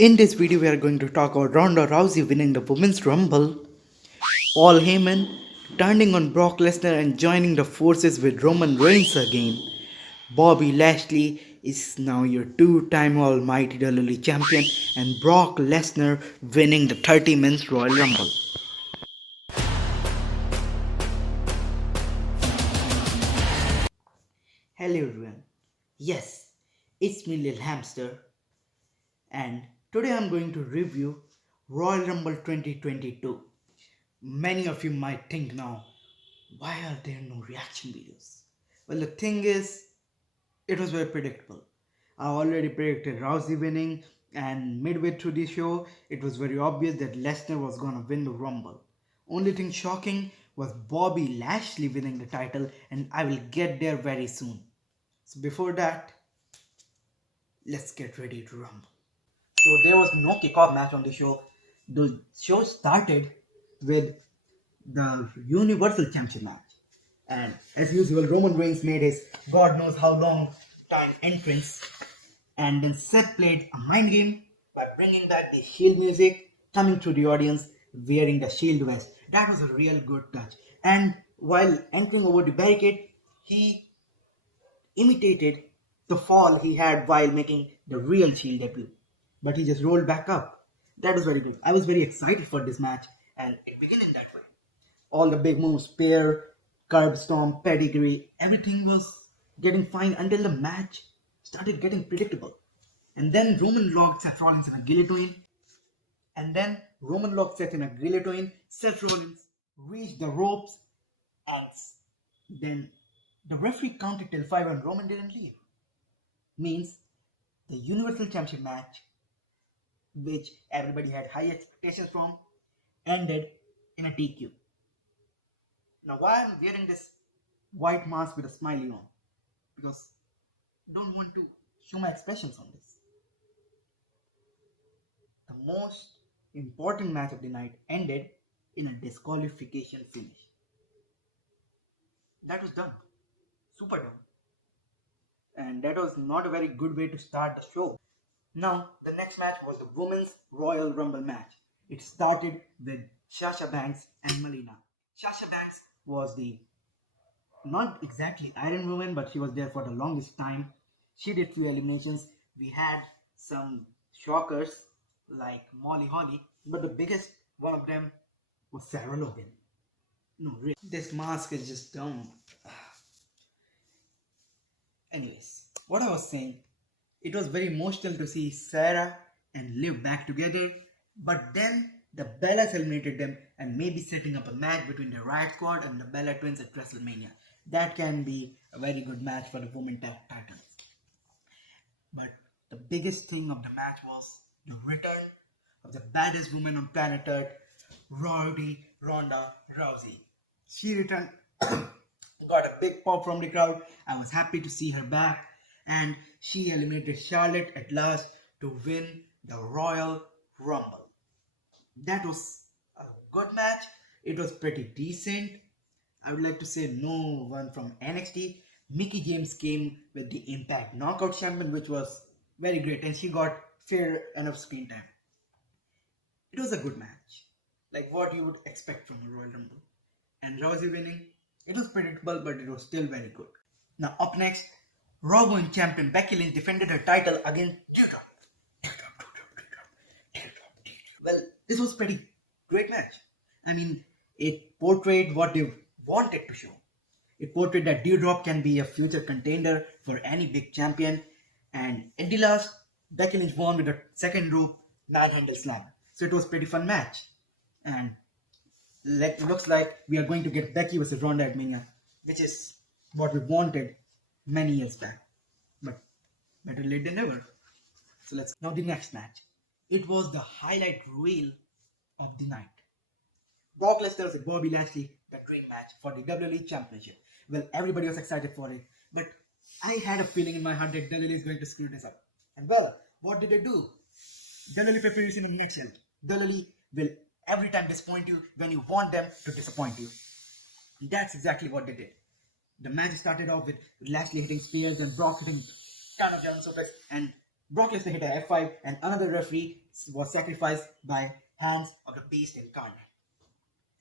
In this video, we are going to talk about Ronda Rousey winning the Women's Rumble, Paul Heyman turning on Brock Lesnar and joining the forces with Roman Reigns again. Bobby Lashley is now your two-time Almighty WWE Champion, and Brock Lesnar winning the 30 Men's Royal Rumble. Hello everyone. Yes, it's me Lil Hamster, and today I'm going to review Royal Rumble 2022. Many of you might think now, why are there no reaction videos? Well, the thing is, it was very predictable. I already predicted Rousey winning, and midway through the show, it was very obvious that Lesnar was gonna win the Rumble. Only thing shocking was Bobby Lashley winning the title, and I will get there very soon. So before that, let's get ready to rumble. So there was no kickoff match on the show. The show started with the Universal Championship match. And as usual, Roman Reigns made his God knows how long time entrance. And then Seth played a mind game by bringing back the Shield music, coming through the audience, wearing the Shield vest. That was a real good touch. And while entering over the barricade, he imitated the fall he had while making the real Shield debut. But he just rolled back up. That was very good. I was very excited for this match, and it began in that way. All the big moves, spear, curb storm, pedigree, everything was getting fine until the match started getting predictable. And then Roman locked Seth Rollins in a guillotine. Seth Rollins reached the ropes, and then the referee counted till 5 and Roman didn't leave. Means the Universal Championship match, which everybody had high expectations from, ended in a DQ. Now, why I'm wearing this white mask with a smiley on? Because I don't want to show my expressions on this. The most important match of the night ended in a disqualification finish. That was done. Super done. And that was not a very good way to start the show. Now, the next match was the Women's Royal Rumble match. It started with Sasha Banks and Melina. Sasha Banks was the not exactly Iron Woman, but she was there for the longest time. She did few eliminations. We had some shockers like Molly Holly, but the biggest one of them was Sarah Logan. No, really. This mask is just dumb. Anyways, what I was saying, it was very emotional to see Sarah and Liv back together, but then the Bellas eliminated them and maybe setting up a match between the Riot Squad and the Bella Twins at WrestleMania. That can be a very good match for the women tag titles. But the biggest thing of the match was the return of the baddest woman on planet Earth, Ronda Rousey. She returned, got a big pop from the crowd. I was happy to see her back, and she eliminated Charlotte at last to win the Royal Rumble. That was a good match. It was pretty decent. I would like to say no one from NXT. Mickie James came with the Impact Knockout Champion, which was very great, and she got fair enough screen time. It was a good match, like what you would expect from a Royal Rumble. And Rousey winning, it was predictable, but it was still very good. Now up next, Raw Women's Champion Becky Lynch defended her title against Well, this was pretty great match. I mean, it portrayed what they wanted to show. It portrayed that Dewdrop can be a future contender for any big champion. And at the last, Becky Lynch won with a second rope manhandle slam. So it was a pretty fun match. And it looks like we are going to get Becky versus Ronda at Mania, which is what we wanted many years back. But better late than never. So let's now the next match. It was the highlight reel of the night. Brock Lesnar versus Bobby Lashley, the dream match for the WWE Championship. Well, everybody was excited for it, but I had a feeling in my heart that WWE is going to screw this up. And well, what did they do? WWE prepares in a nutshell. WWE will every time disappoint you when you want them to disappoint you. And that's exactly what they did. The match started off with Lashley hitting spears and Brock hitting ton of German suplex, and Brock Lesnar hit a F5 and another referee was sacrificed by hands of the beast incarnate.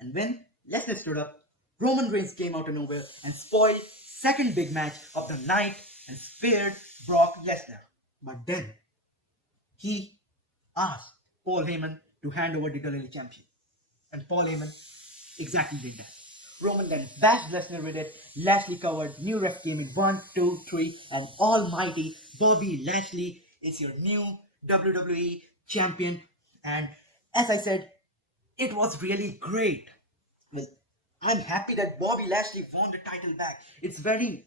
And when Lesnar stood up, Roman Reigns came out of nowhere and spoiled second big match of the night and spared Brock Lesnar. But then he asked Paul Heyman to hand over the WWE Champion. And Paul Heyman exactly did that. Roman then bashed Lesnar with it. Lashley covered. New ref came in 1, 2, 3, and almighty Bobby Lashley is your new WWE champion. And as I said, it was really great. Well, I'm happy that Bobby Lashley won the title back. It's very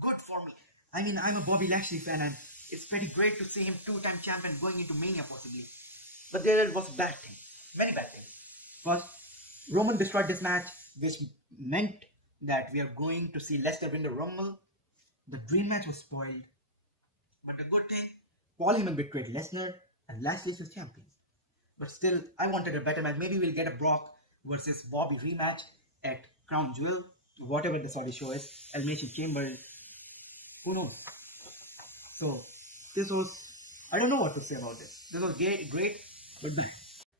good for me. I mean, I'm a Bobby Lashley fan, and it's pretty great to see him two-time champion going into Mania possibly. But there was bad things, many bad things. First, Roman destroyed this match, which meant that we are going to see Lesnar win the Rumble. The dream match was spoiled. But the good thing, Paul Heyman betrayed Lesnar, and Lashley is the champion. But still, I wanted a better match. Maybe we'll get a Brock versus Bobby rematch at Crown Jewel, whatever the Saudi show is, Elimination Chamber. Who knows? So, this was, I don't know what to say about this. This was great, but bad.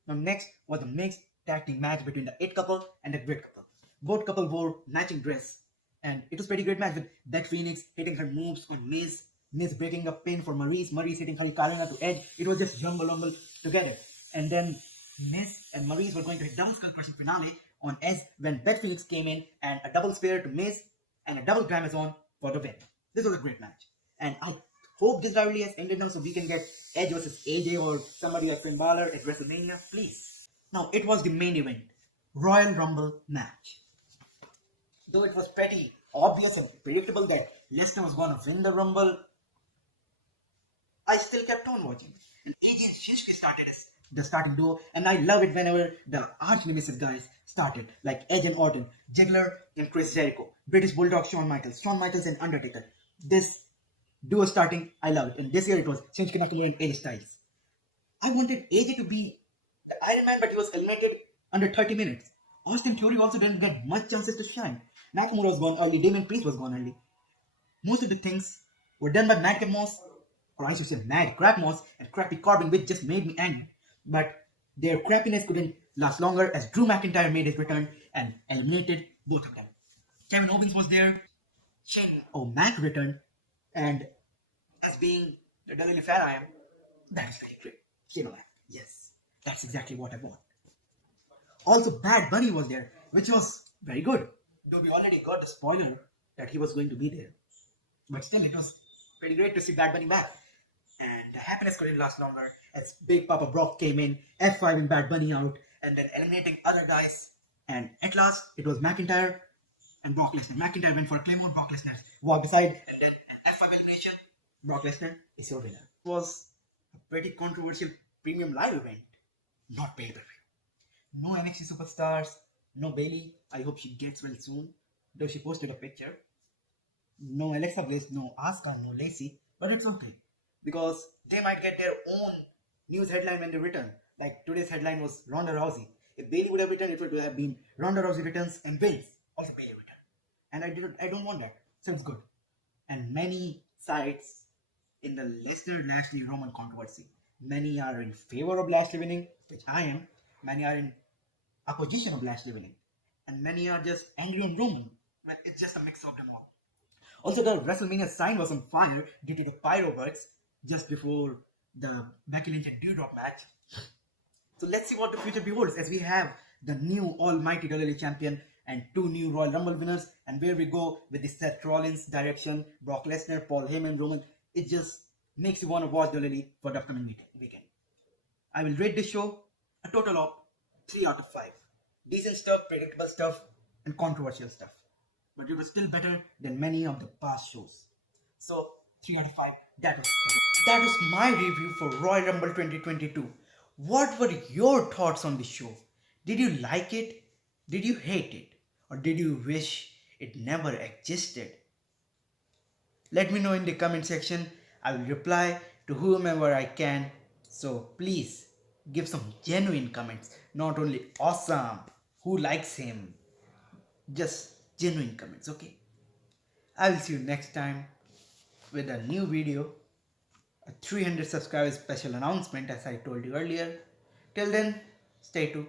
Now next was the mixed tag team match between the It couple and the Grit couple. Both couple wore matching dress, and it was a pretty great match with Beth Phoenix hitting her moves on Miz, Miz breaking a pin for Maurice hitting Karina to Edge. It was just jumble together. And then Miz and Maurice were going to hit double skull crushing finale on Edge when Beth Phoenix came in and a double spear to Miz and a double Gramazon for the win. This was a great match, and I hope this rivalry has ended now so we can get Edge versus AJ or somebody like Finn Balor at WrestleMania, please. Now it was the main event, Royal Rumble match. Though it was pretty obvious and predictable that Lesnar was going to win the Rumble, I still kept on watching. And AJ and Shinsuke started as the starting duo, and I love it whenever the arch nemesis guys started, like Edge and Orton, Ziggler and Chris Jericho, British Bulldog Shawn Michaels and Undertaker. This duo starting, I love it. And this year it was Shinsuke Nakamura and AJ Styles. I wanted AJ to be the Iron Man, but he was eliminated under 30 minutes. Austin Theory also didn't get much chances to shine. Nakamura was gone early, Damien Priest was gone early. Most of the things were done by Madcap Moss, or I should say Mad Crap Moss and Crappy Corbin, which just made me angry. But their crappiness couldn't last longer as Drew McIntyre made his return and eliminated both of them. Kevin Owens was there, Shane O'Mac returned, and as being the WWE fan I am, that is very great. Shane O'Mac, yes, that's exactly what I want. Also, Bad Bunny was there, which was very good. Though we already got the spoiler that he was going to be there. But still, it was pretty great to see Bad Bunny back. And the happiness couldn't last longer as Big Papa Brock came in, F5 and Bad Bunny out, and then eliminating other guys. And at last, it was McIntyre and Brock Lesnar. McIntyre went for a Claymore, Brock Lesnar walked aside, and then an F5 elimination. Brock Lesnar is your winner. It was a pretty controversial premium live event, not pay-per-view. No NXT superstars, no Bailey. I hope she gets well soon, though she posted a picture. No Alexa Bliss, no Asuka, no Lacey, but it's okay because they might get their own news headline when they return. Like today's headline was Ronda Rousey. If Bailey would have returned, it would have been Ronda Rousey returns and wins. Also Bailey return. And I don't want that. Sounds good. And many sides in the Lesnar-Lashley Roman controversy. Many are in favor of Lashley winning, which I am. Many are in opposition of Lashley winning. And many are just angry on Roman. But it's just a mix of them all. Also, the WrestleMania sign was on fire due to the fireworks just before the Becky Lynch and Dewdrop match. So let's see what the future beholds as we have the new almighty WWE champion and 2 new Royal Rumble winners, and where we go with the Seth Rollins direction, Brock Lesnar, Paul Heyman, Roman. It just makes you want to watch WWE for the upcoming weekend. I will rate this show a total of 3 out of 5. Decent stuff, predictable stuff, and controversial stuff. But it was still better than many of the past shows. So, 3 out of 5, that was my review for Royal Rumble 2022. What were your thoughts on the show? Did you like it? Did you hate it? Or did you wish it never existed? Let me know in the comment section. I will reply to whomever I can. So please give some genuine comments. Not only awesome, who likes him. Just genuine comments, okay? I will see you next time with a new video. a 300 subscribers special announcement as I told you earlier. Till then, stay tuned.